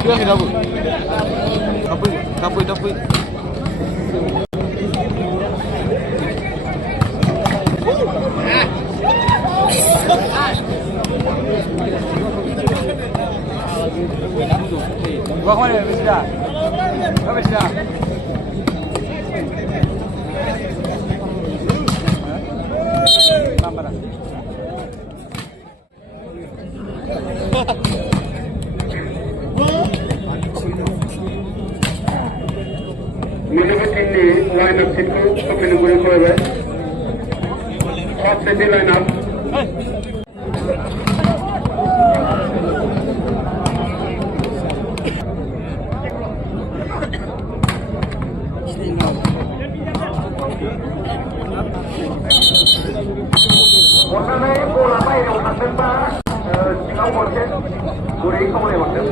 Pulang dah bu. Kapui. Bawa mana? Sudah. Habis dah. Nampak dah. Mujibudin line up situ kepilih guru kau Top set line up. Warna bola apa yang nak tembak? Jika boleh, guru kau boleh waktu.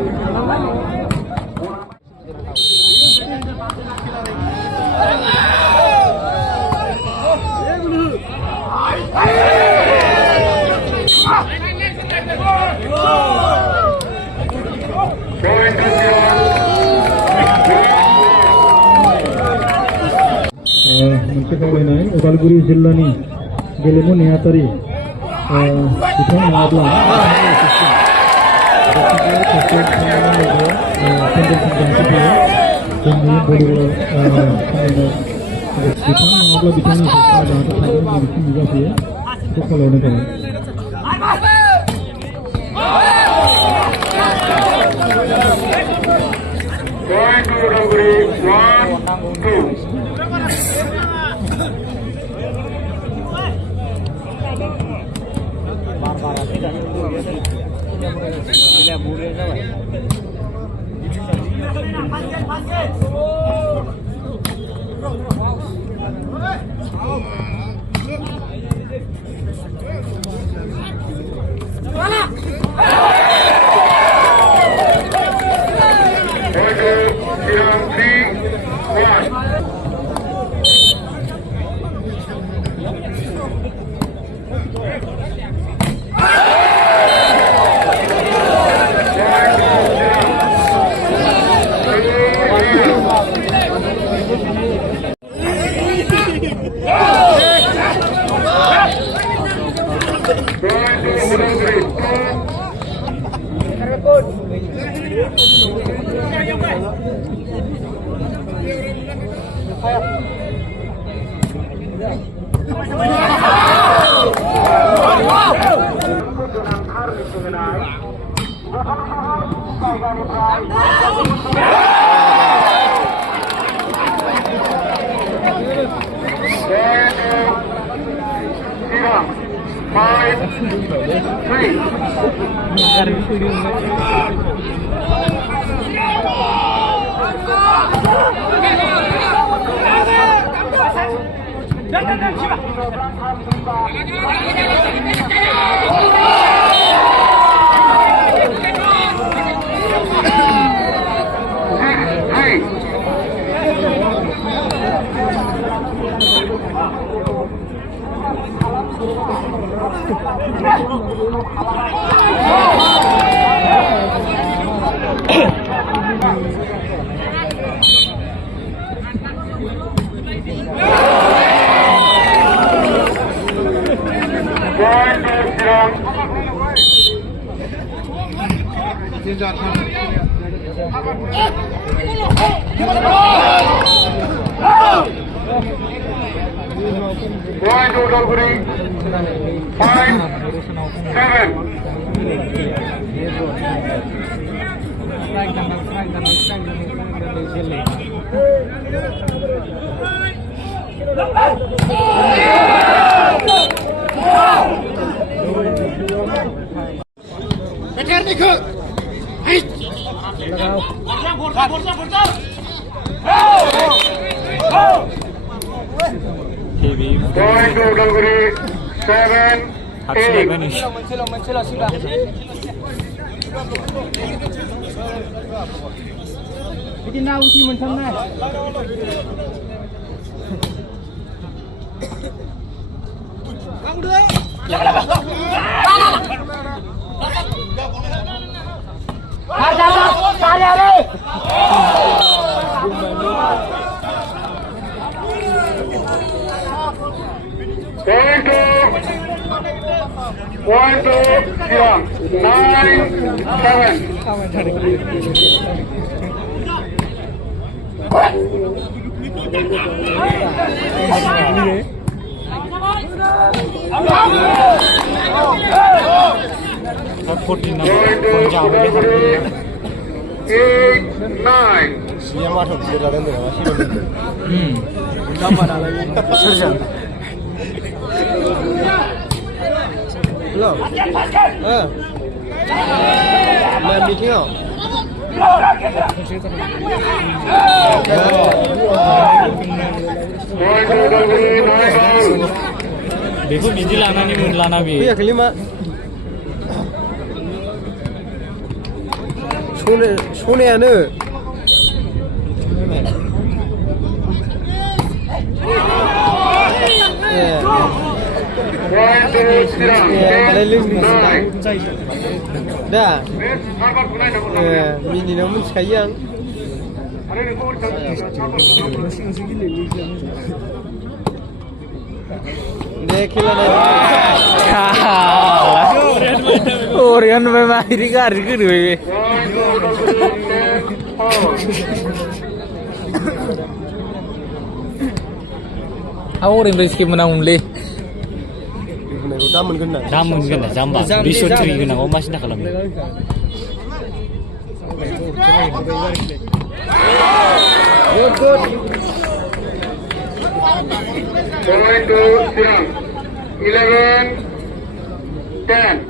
Mencetak Ubalguri Jillani Gelimu Niatari kita mengadlah Point to Ubalguri. 7-8. Bikin na uji mencam na. Point to Siang มันมีเที่ยวबेखौ बिदि लानानै मोनलाना बे फैयाखैलै मा सनायानो दा मिनिनायाव मिथिखायो आं दे खेला Orian memang ini garis kedua ini. Orang rezeki menang mulai. दा मोनगोन ना जाम्बा बिसोरथ्रि गोनाङाव मा सिन्था खालामनो Point to Siang 11-10.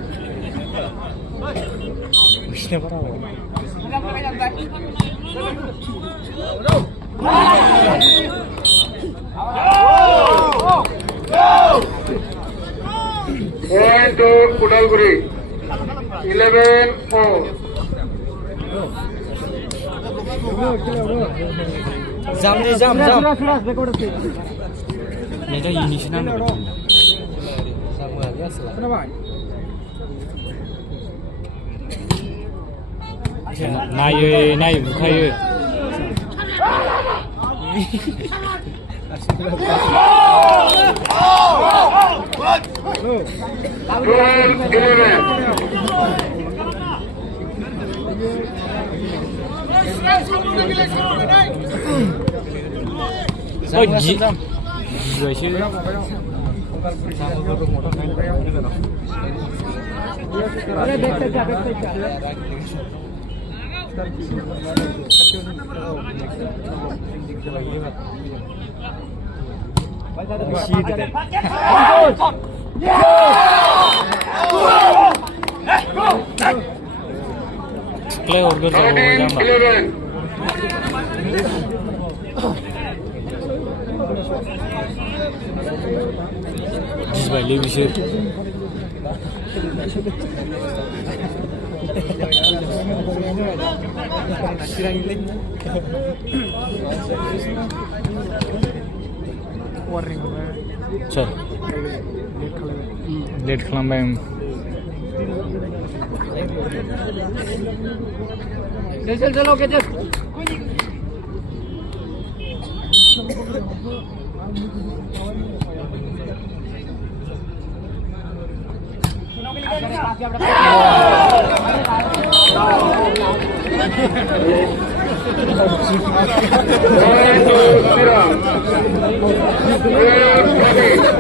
Point to Kudalguri 11-4. jam. Mereka ini sih nama. Naik bukayo. Oh, gila sih. Play order jauh jamba. Disbalik bisa. Chal. Late खालामबाय चलो के चल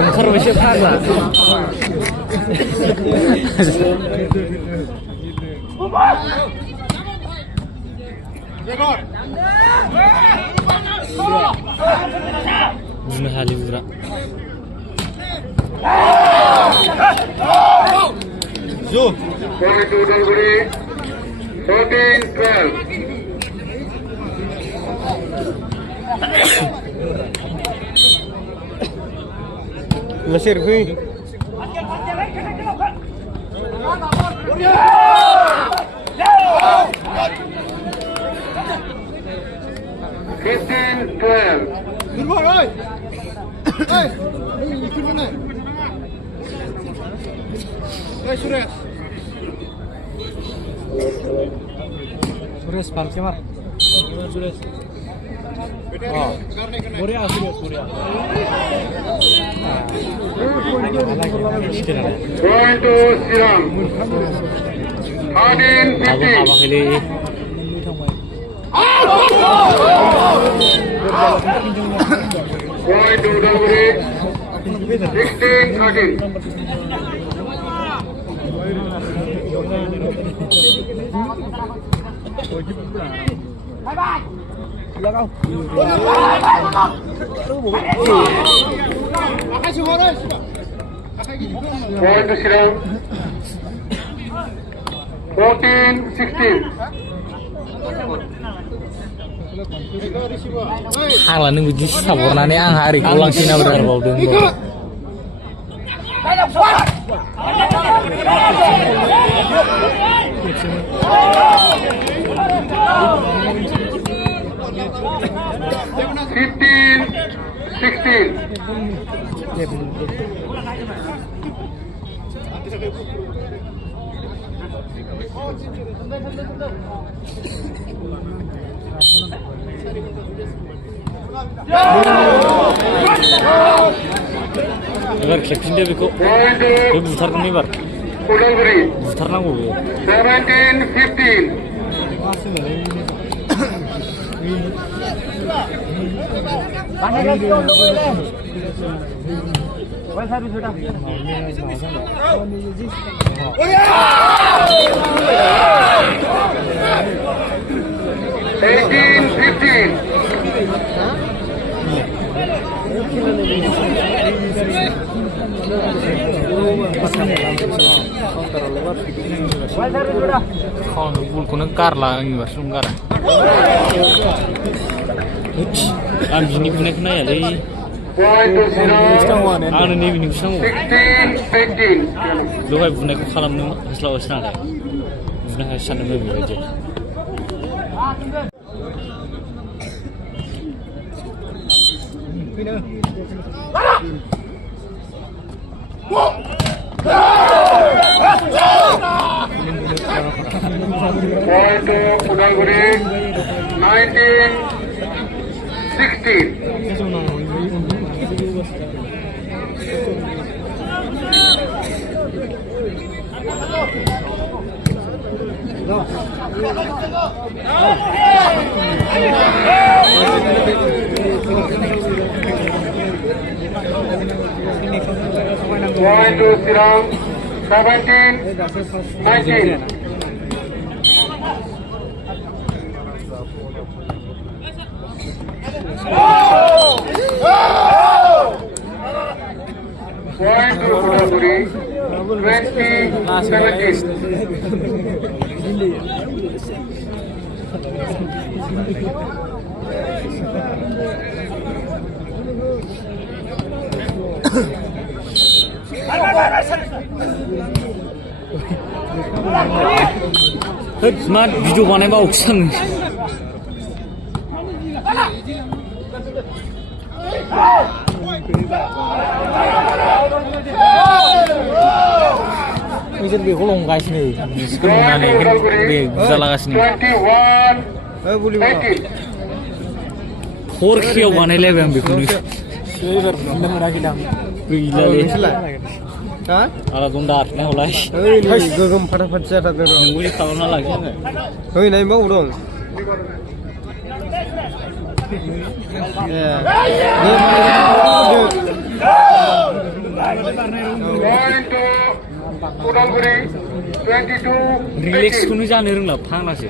Informasi apa? Bunu hali bura. Zo. Point to Kudalguri 14-12. Nasir hui. 15-12. Suresh Parke mar. Suresh. Oh. Korea Suresh Korea. Going to Siram. 13-15. Going to Udalguri. 16-13. Going to Siram. 14-16. Halah nunggu di sabornane ang hari ulang sina berbaudeng. 15-16. Ebar खेबफिनदो बेखौ बे बुथारगोन एबार Udalguri. बुथारनांगौ बेयो 17-15. Kalau bulkunu garla आंनि बारसोम गारा आं बिनि बुनायखौ नायालै आंनो नैबेनिखौसो नांगौ 16-18. दहाय बुनायखौ खालामनो हास्लाबासै नालाय बुनो हायासै सानदोंमोन बेबायदि Ball to Udalguri. 19-16. Going to Siram. 17-19. Going to Udalguri. होद मा भिडिअ बानायबा अखिसो नोंसोर बेखौ लंगासिनो नोंसोरखौ नुनानै बे बुजालागासिनो हरखेयाव बानायलायबाय आं बेखौनो गैलालै आला दं दारनाय हलाय गोगोम फाटाफाट जाथारदों नोंबो खालामना लाखिनांगोन हैनाय बाव दं रिलेक्सखौनो जानो रोंला फांलासो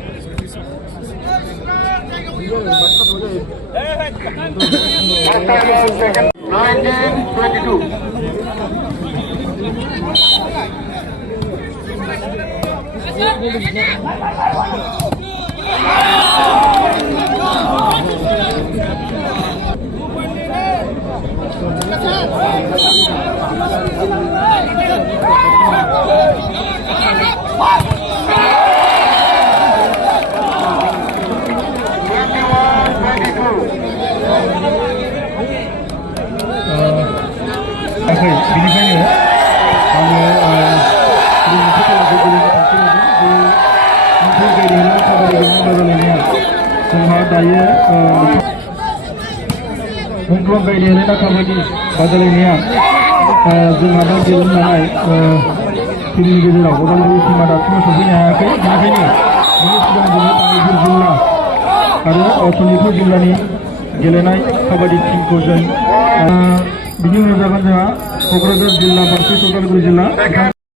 दायो मुंख्लं बायदि एरेना काबादि बादायलायनाया जोंहा दा गेलेनाय टीमनि गेजेराव उदालगुरि टीमा दासिमबो सफैनो हायाखै बेनिखायनो बिनि सिगां जोङो तामुलपुर जिल्ला आरो सनितपुर जिल्लानि गेलेनाय काबादि टीमखौ जों बिनि उनाव जागोन जोंहा क'क्राझार जिल्ला भार्सेस उदालगुरि जिल्ला